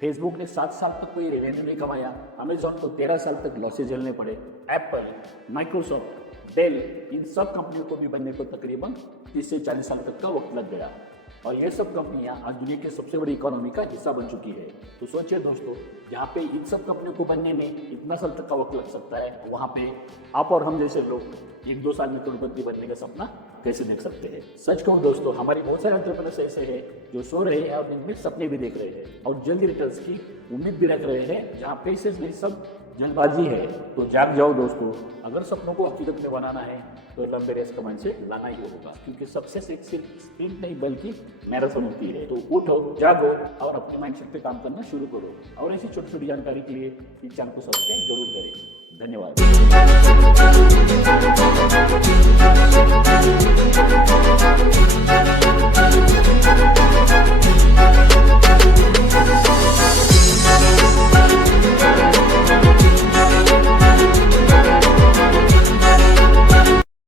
Facebook ने 7 साल तक कोई रेवेन्यू नहीं कमाया, अमेजॉन को 13 साल तक लॉसेज झेलने पड़े, एप्पल, माइक्रोसॉफ्ट, डेल, इन सब कंपनियों को भी बनने को तकरीबन 30 से 40 साल तक का वक्त लग गया। और ये सब कंपनियां आज दुनिया की सबसे बड़ी इकोनॉमी का हिस्सा बन चुकी है। तो सोचिए दोस्तों, जहाँ पे इन सब कंपनियों को बनने में इतना साल तक का वक्त लग सकता है, वहाँ पे आप और हम जैसे लोग 1-2 साल में करोड़पति बनने का सपना कैसे देख सकते हैं। सच कहूँ दोस्तों, हमारी बहुत सारे एंटरप्रेन्योर्स ऐसे हैं जो सो रहे हैं और दिन में सपने भी देख रहे हैं और जल्दी रिटर्न्स की उम्मीद भी रख रहे हैं, जहाँ पैसे नहीं सब जल्दबाजी है। तो जाग जाओ दोस्तों, अगर सपनों को हकीकत में बनाना है तो लंबे रेस का माइंड से लाना ही होगा, क्योंकि सक्सेस एक सिर्फ स्प्रिंट नहीं बल्कि मैराथन होती है। तो उठो, जागो और अपने माइंडसेट पे काम करना शुरू करो। और ऐसी छोटी छोटी जानकारी के लिए इस चैनल को सब्सक्राइब जरूर करें। धन्यवाद।